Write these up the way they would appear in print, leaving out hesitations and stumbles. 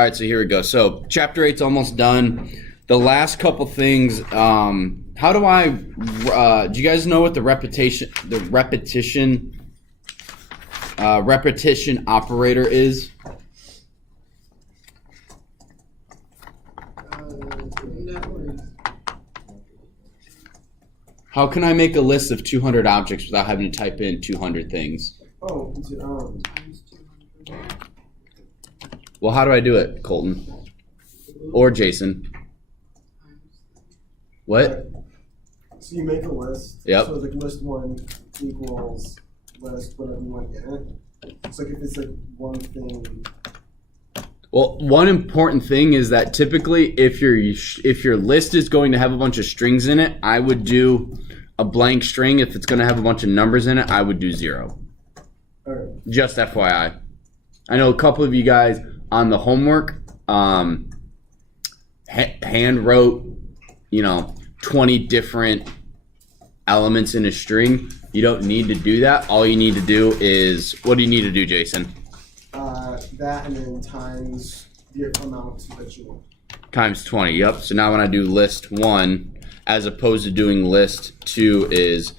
All right, so here we go. So chapter 8's almost done. The last couple things. How do I? Do you guys know what the repetition operator is? How can I make a list of 200 objects without having to type in 200 things? Oh, well, how do I do it, Colton? Or Jason? What? So you make a list. Yep. So like list 1 equals list whatever you want in it. It's like if it's like one thing. Well, one important thing is that typically if your list is going to have a bunch of strings in it, I would do a blank string. If it's going to have a bunch of numbers in it, I would do 0. Alright. Just FYI. I know a couple of you guys on the homework hand wrote, 20 different elements in a string. You don't need to do that. All you need to do is, what do you need to do, Jason? That and then times the amount that you want. Times 20, yep. So now when I do list 1, as opposed to doing list 2 is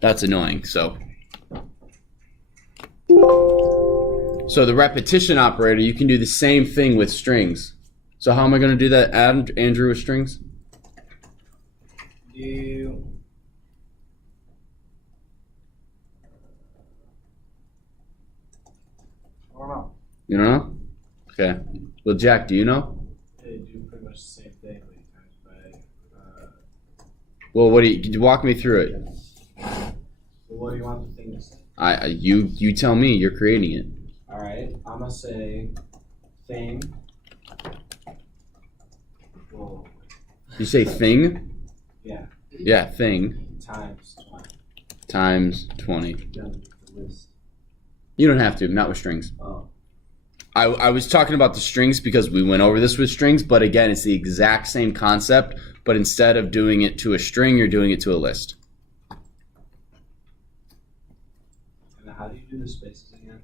that's annoying. So the repetition operator, you can do the same thing with strings. So how am I going to do that, Andrew, with strings? You don't know? Okay. Well, Jack, do you know? They do pretty much the same thing many times by. Well, what do you walk me through it? So what do you want the thing to say? You tell me. You're creating it. All right, I'm gonna say thing. Whoa. You say thing? Yeah. Yeah, thing. Times 20. Times 20. Done with the list. You don't have to. Not with strings. Oh. I was talking about the strings because we went over this with strings, but again, it's the exact same concept, but instead of doing it to a string, you're doing it to a list. And how do you do the spaces again?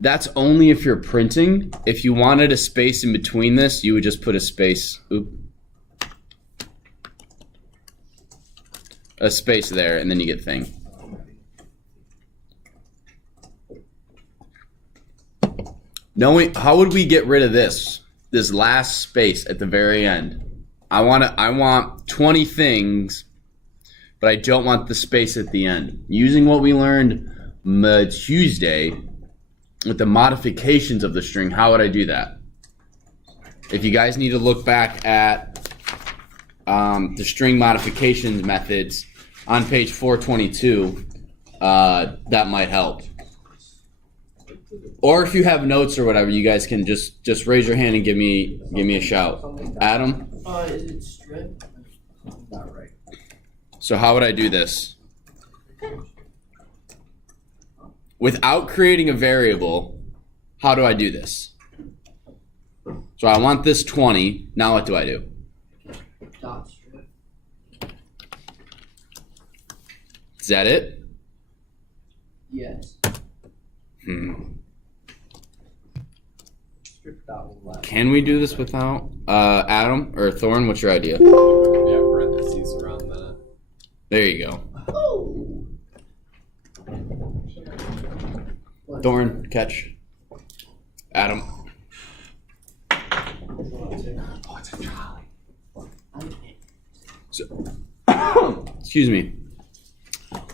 That's only if you're printing. If you wanted a space in between this, you would just put a space. A space there, and then you get thing. Knowing how would we get rid of this last space at the very end? I want 20 things, but I don't want the space at the end. Using what we learned Tuesday with the modifications of the string, how would I do that? If you guys need to look back at the string modifications methods on page 422, that might help. Or if you have notes or whatever, you guys can just raise your hand and give me a shout. Adam? Is it strip? Not right. So how would I do this? Without creating a variable, how do I do this? So I want this 20. Now what do I do? Dot strip. Is that it? Yes. Strip dot left. Can we do this without Adam or Thorn? What's your idea? Yeah, parentheses around that. There you go. Oh. Thorn, catch. Adam. Oh, it's a trolley. So, excuse me.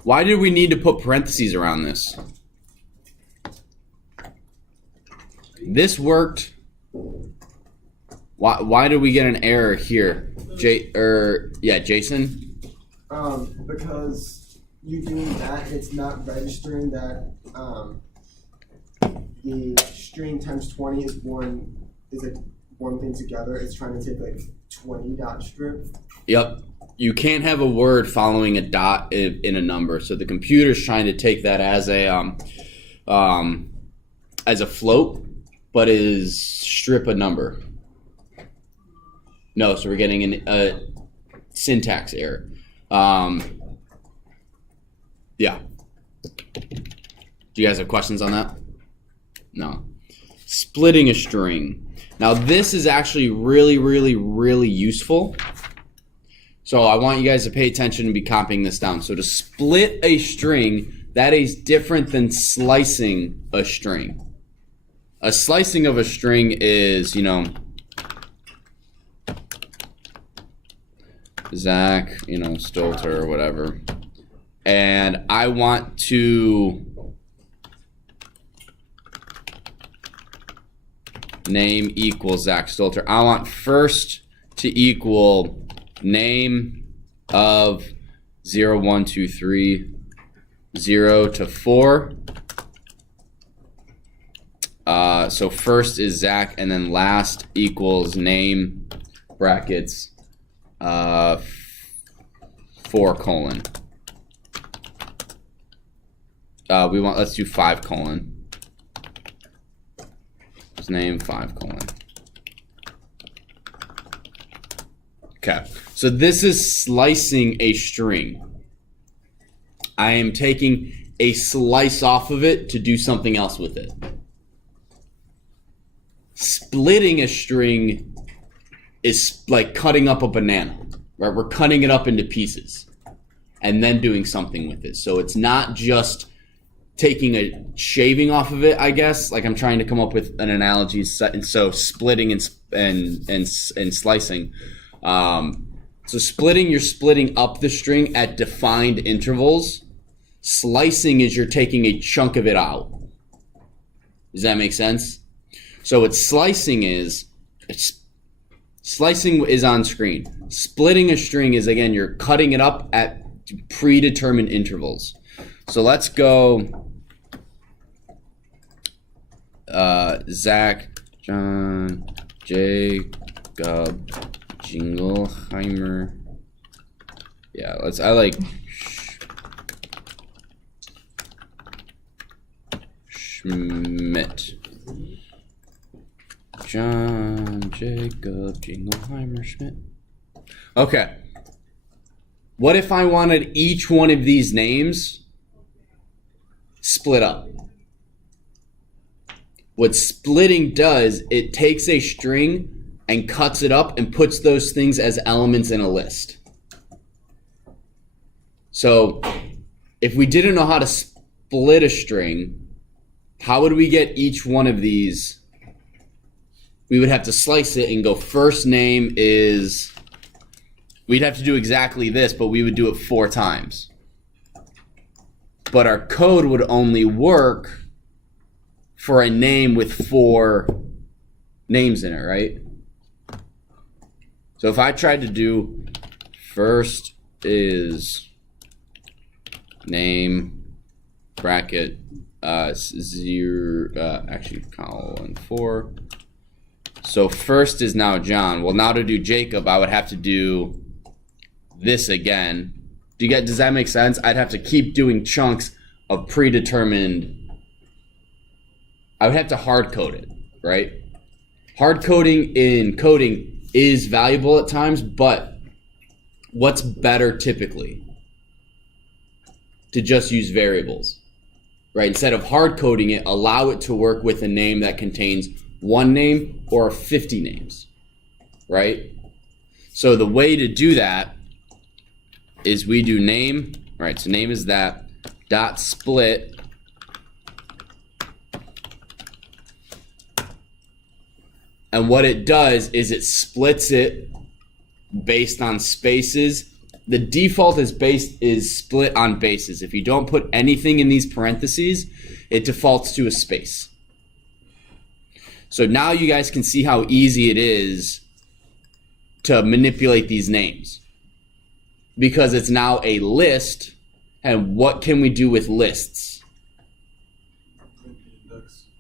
Why did we need to put parentheses around this? This worked. Why did we get an error here? Jason? Because you doing that, it's not registering that the string times 20 is one thing together. It's trying to take like 20 dot strip. Yep. You can't have a word following a dot in a number. So the computer's trying to take that as a float, but is strip a number. No, so we're getting a syntax error. Yeah. Do you guys have questions on that? No. Splitting a string. Now this is actually really, really, really useful. So I want you guys to pay attention and be copying this down. So to split a string, that is different than slicing a string. A slicing of a string is, you know, Zach, you know, Stolter or whatever. And I want to name equals Zach Stolter. I want first to equal name of 0, 1, 2, 3, 0 to 4. So first is Zach, and then last equals name brackets 4 colon. Let's do 5 colon. His name 5 colon. Okay, so this is slicing a string. I am taking a slice off of it to do something else with it. Splitting a string is like cutting up a banana, right? We're cutting it up into pieces and then doing something with it. So it's not just taking a shaving off of it, I guess. Like I'm trying to come up with an analogy. So splitting and slicing. So splitting, you're splitting up the string at defined intervals. Slicing is you're taking a chunk of it out. Does that make sense? So what slicing is on screen. Splitting a string is, again, you're cutting it up at predetermined intervals. So let's go Zach, John, Jacob, Jingleheimer. Yeah, I like Schmidt. John, Jacob, Jingleheimer, Schmidt. Okay. What if I wanted each one of these names split up? What splitting does, it takes a string and cuts it up and puts those things as elements in a list. So if we didn't know how to split a string, how would we get each one of these? We would have to slice it and go first name is, we'd have to do exactly this, but we would do it 4 times. But our code would only work for a name with 4 names in it, right? So if I tried to do first is name bracket 0, actually colon 4. So first is now John. Well, now to do Jacob, I would have to do this again. Does that make sense? I'd have to keep doing chunks of predetermined. I would have to hard code it, right? Hard coding in coding is valuable at times, but what's better typically? To just use variables, right? Instead of hard coding it, allow it to work with a name that contains 1 name or 50 names, right? So the way to do that is we do name, right? So name is that dot split and what it does is it splits it based on spaces. The default is split on bases. If you don't put anything in these parentheses, it defaults to a space. So now you guys can see how easy it is to manipulate these names because it's now a list. And what can we do with lists?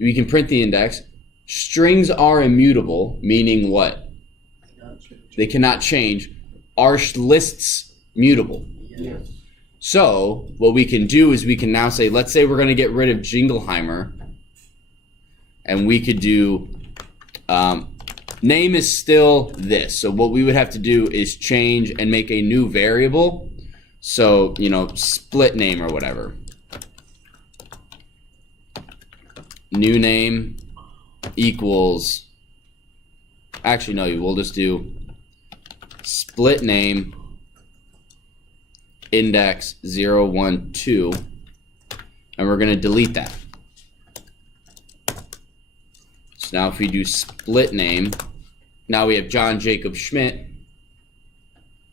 We can print the index. Strings are immutable, meaning what? They cannot change. Are lists mutable? Yes. So what we can do is we can now say, let's say we're going to get rid of Jingleheimer. And we could do, name is still this. So what we would have to do is change and make a new variable. So, split name or whatever. New name equals, actually no, we'll just do split name index 0, 1, 2, and we're going to delete that. So now if we do split name, now we have John Jacob Schmidt.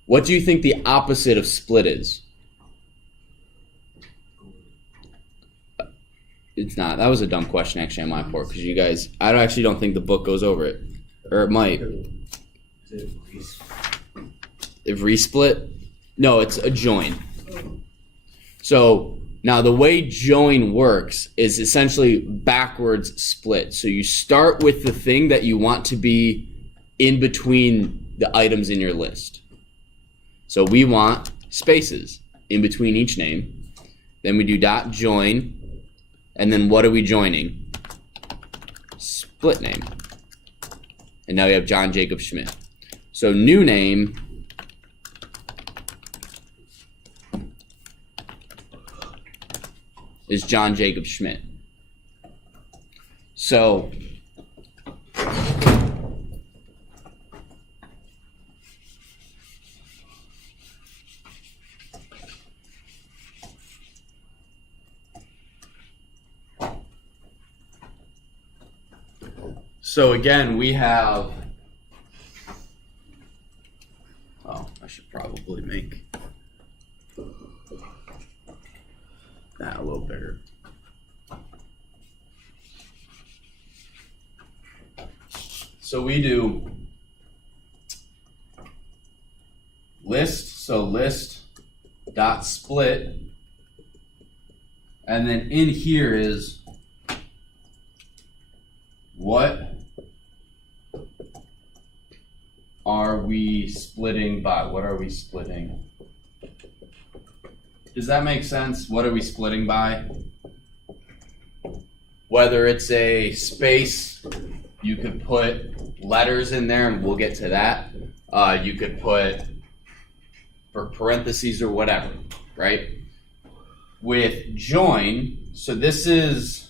What do you think the opposite of split is? It's not. That was a dumb question actually on my part, because you guys, I actually don't think the book goes over it. Or it might. If resplit? No, it's a join. So now the way join works is essentially backwards split. So you start with the thing that you want to be in between the items in your list. So we want spaces in between each name. Then we do dot join. And then what are we joining? Split name. And now we have John Jacob Schmidt. So new name is John Jacob Schmidt. So again, we have, oh, I should probably make that a little bigger. So we do list, so list dot split, and then in here is what are we splitting by? What are we splitting? Does that make sense? What are we splitting by? Whether it's a space, you could put letters in there, and we'll get to that. You could put for parentheses or whatever, right? With join, so this is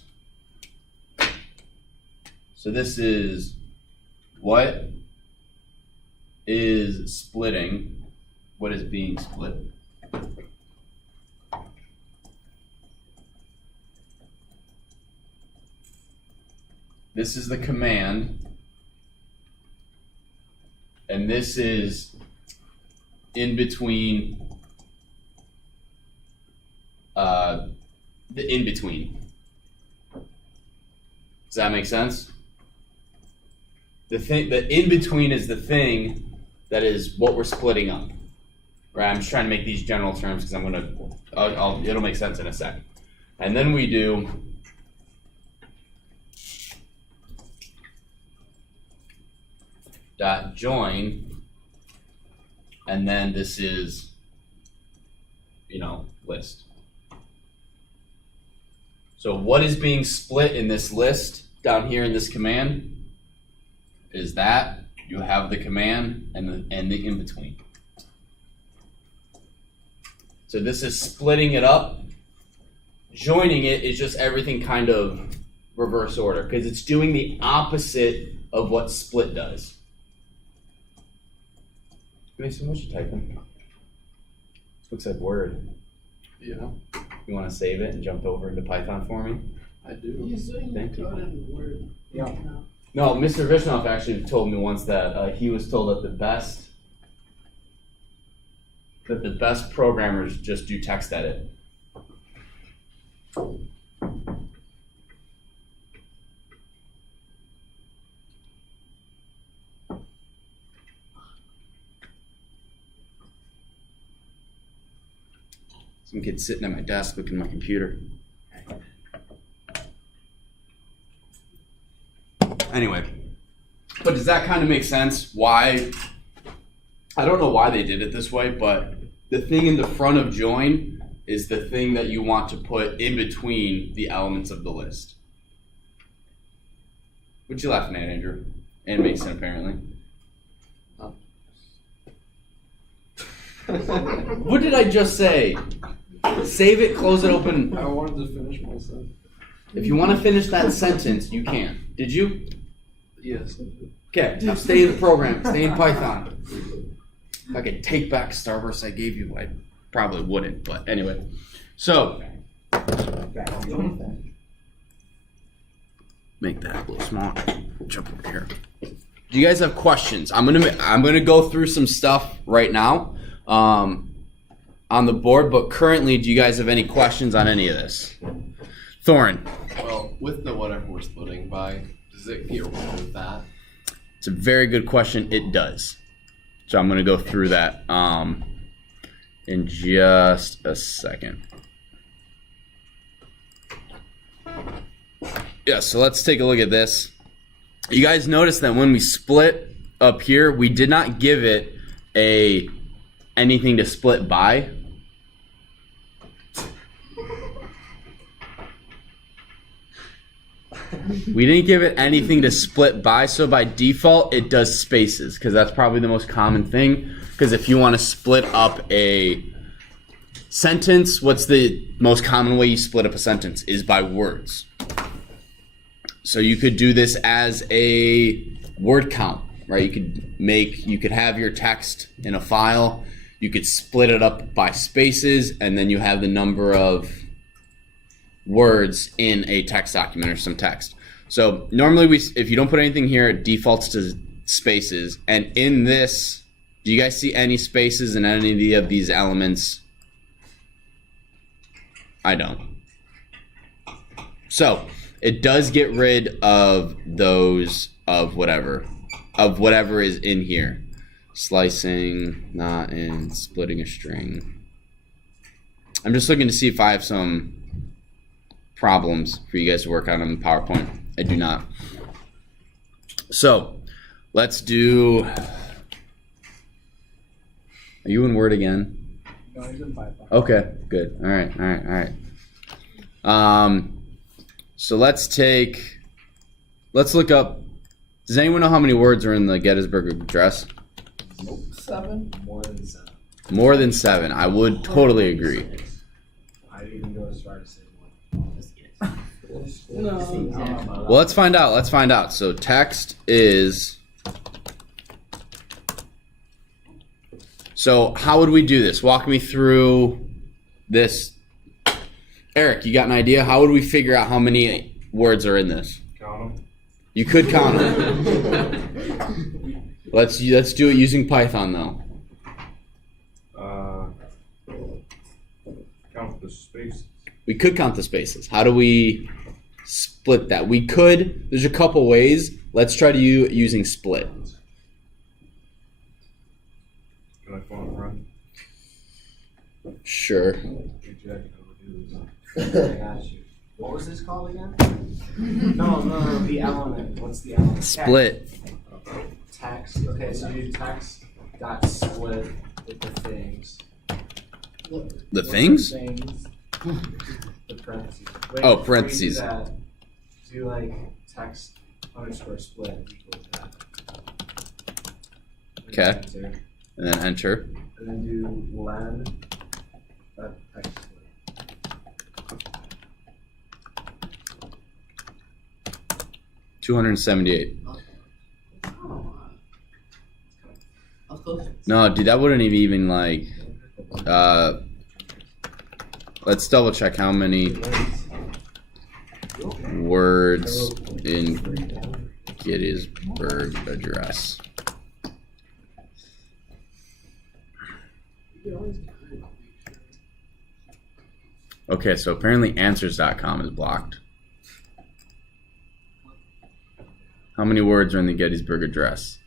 what is splitting, what is being split. This is the command, and this is in between, the in between. Does that make sense? The in between is the thing that is what we're splitting up. Right? I'm just trying to make these general terms because it'll make sense in a second. And then we do dot join, and then this is, list. So what is being split in this list down here in this command is that you have the command and the in between. So this is splitting it up. Joining it is just everything kind of reverse order because it's doing the opposite of what split does. Mason, what you typing? Looks like Word. Yeah, You want to save it and jump over into Python for me? I do. You saying Thank you. got it in Word? Yeah. No, Mr. Vishnov actually told me once that he was told that the best programmers just do text edit. Some kid sitting at my desk looking at my computer. Anyway, but does that kind of make sense? Why? I don't know why they did it this way, but the thing in the front of join is the thing that you want to put in between the elements of the list. What you laughing at, Andrew? And Mason, apparently. What did I just say? Save it, close it, open. I wanted to finish my sentence. If you want to finish that sentence, you can. Did you? Yes. Okay, now stay in the program. Stay in Python. If I could take back Starburst I gave you, I probably wouldn't. But anyway. So, make that a little smaller. Jump over here. Do you guys have questions? I'm gonna go through some stuff right now on the board, but currently, do you guys have any questions on any of this? Thorin. Well, with the whatever we're splitting by, does it get rid of that? It's a very good question. It does. So I'm gonna go through that in just a second. Yeah, so let's take a look at this. You guys notice that when we split up here, we did not give it anything to split by. We didn't give it anything to split by, so by default it does spaces, because that's probably the most common thing. Because if you want to split up a sentence, what's the most common way you split up a sentence? Is by words. So you could do this as a word count, right? You could have your text in a file. You could split it up by spaces, and then you have the number of words in a text document or some text. So normally if you don't put anything here, it defaults to spaces. And in this, do you guys see any spaces in any of these elements? I don't. So it does get rid of those of whatever is in here. Slicing, not in, splitting a string. I'm just looking to see if I have some problems for you guys to work on in PowerPoint. I do not. So let's do. Are you in Word again? No, he's in Python. Okay, good. All right. So let's look up. Does anyone know how many words are in the Gettysburg Address? Nope. 7? More than 7. More than 7. I would totally agree. I didn't even go as far as say 1. No. Well, let's find out. So text is. So how would we do this? Walk me through this. Eric, you got an idea? How would we figure out how many words are in this? Count them. You could count them. Let's do it using Python though. Count the spaces. We could count the spaces. How do we split that? We could. There's a couple ways. Let's try to using split. Can I phone a friend? Sure. I got you. What was this called again? No, the element. What's the element? Split. Text. Okay, so you do text dot split with the things. The things? Things. The parentheses. Wait, Oh, before you parentheses. Do that, do like text underscore split equals that. And Okay. enter. And then enter. And then do len that text split. 278. Oh. I was close. No, dude, that wouldn't even like. Let's double check how many words in Gettysburg Address. Okay, so apparently answers.com is blocked. How many words are in the Gettysburg Address?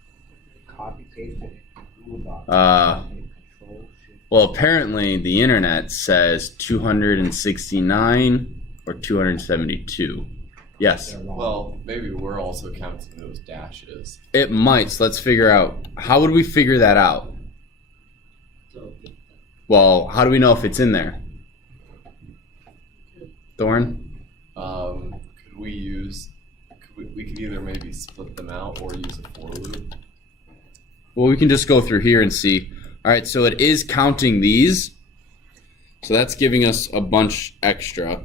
Copy paste it. Google Docs. Control shift. Well, apparently the internet says 269 or 272. Yes, They're wrong. Well, maybe we're also counting those dashes. it might. So let's figure out. How would we figure that out? So, Well, how do we know if it's in there? Thorn? Could we use? We could either maybe split them out or use a for loop. Well, we can just go through here and see. All right, so it is counting these. So that's giving us a bunch extra.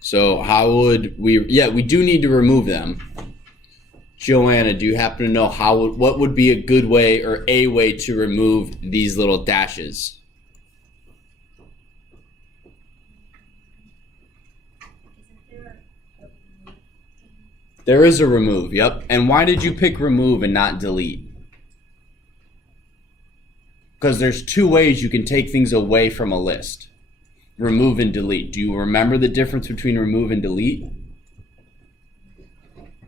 So how would we, yeah, we do need to remove them. Joanna, do you happen to know what would be a good way or a way to remove these little dashes? There is a remove, yep. And why did you pick remove and not delete? Because there's two ways you can take things away from a list. Remove and delete. Do you remember the difference between remove and delete?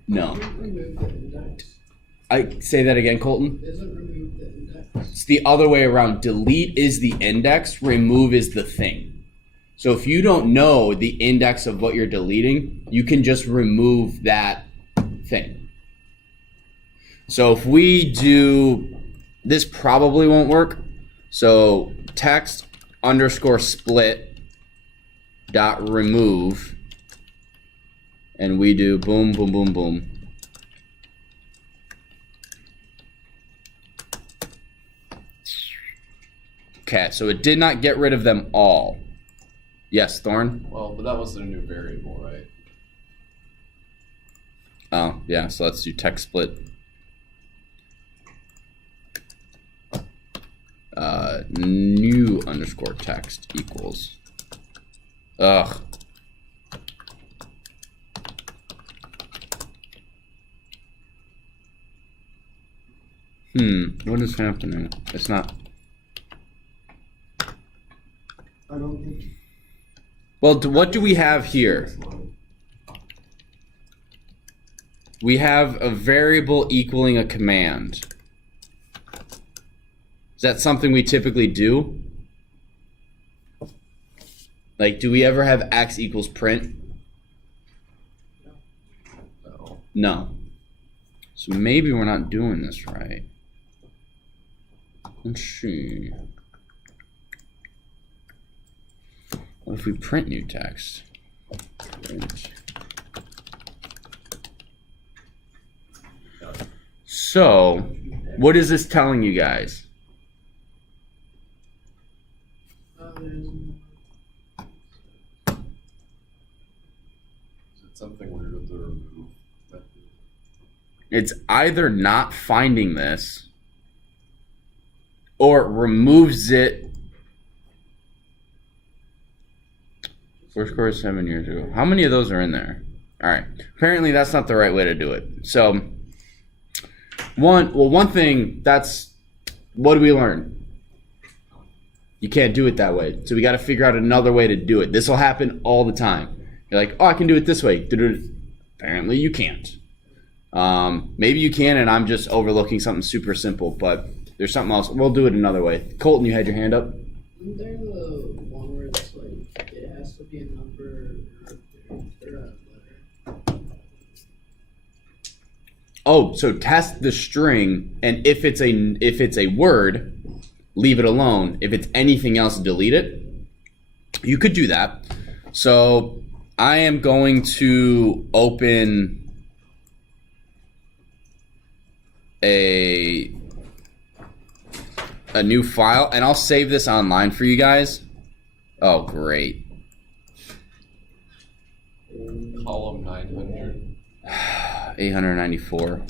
No. Remove the index. I say that again, Colton. Doesn't remove the index. It's the other way around. Delete is the index, remove is the thing. So if you don't know the index of what you're deleting, you can just remove that thing. So if we do, this probably won't work. So text underscore split dot remove, and we do boom, boom, boom, boom. Okay, so it did not get rid of them all. Yes, Thorn? Well, but that wasn't a new variable, right? Oh, yeah, so let's do text split. New underscore text equals. Ugh. What is happening? It's not. I don't think. Well, what do we have here? We have a variable equaling a command. Is that something we typically do? Like, do we ever have x equals print? No. No. So maybe we're not doing this right. Let's see. What if we print new text? Print. So, what is this telling you guys? Is it something weird with the remove method? It's either not finding this, or it removes it. First course 7 years ago. How many of those are in there? All right. Apparently, that's not the right way to do it. So, one thing, that's, what do we learn? You can't do it that way. So we got to figure out another way to do it. This will happen all the time. You're like, oh, I can do it this way. Apparently, you can't. Maybe you can, and I'm just overlooking something super simple, but there's something else. We'll do it another way. Colton, you had your hand up? Isn't there the one where it's like, it has to be a number or a letter? Oh, so test the string, and if it's a word, leave it alone. If it's anything else, delete it. You could do that. So I am going to open a new file, and I'll save this online for you guys. Oh, great. Column 900. 894.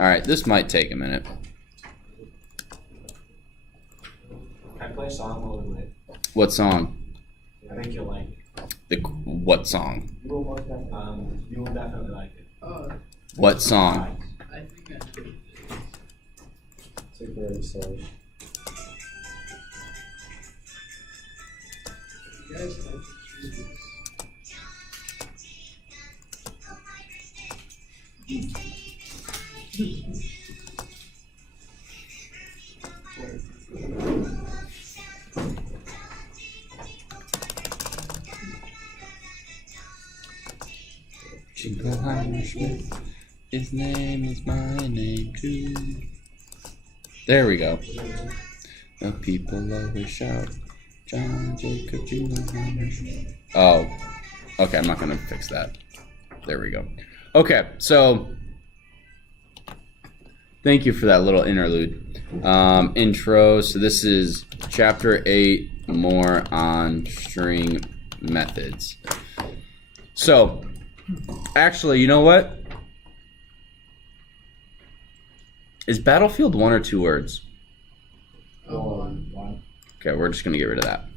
All right, this might take a minute. Can I play a song while we wait? What song? I think you'll like it. What song? You will definitely like it. Oh, What song? I think I know. It's like very slow. You guys like to choose. Jingleheimer his name is my name too. There we go. The people always shout, John Jacob Jingleheimer. Oh, okay, I'm not gonna fix that. There we go. Okay, so thank you for that little interlude. Intro. So this is chapter 8, more on string methods. So, actually, you know what? Is Battlefield 1 or 2 words? One. Okay, we're just gonna get rid of that.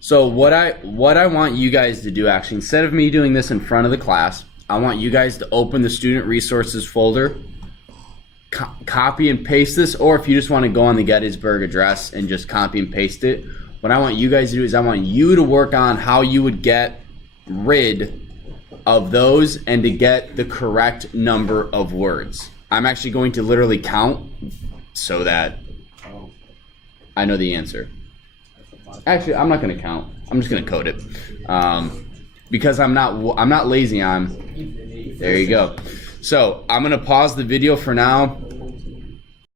So what I want you guys to do, actually, instead of me doing this in front of the class, I want you guys to open the student resources folder, copy and paste this, or if you just want to go on the Gettysburg Address and just copy and paste it, what I want you guys to do is I want you to work on how you would get rid of those and to get the correct number of words. I'm actually going to literally count so that I know the answer. Actually, I'm not going to count. I'm just going to code it, because I'm not lazy. There you go. So I'm going to pause the video for now.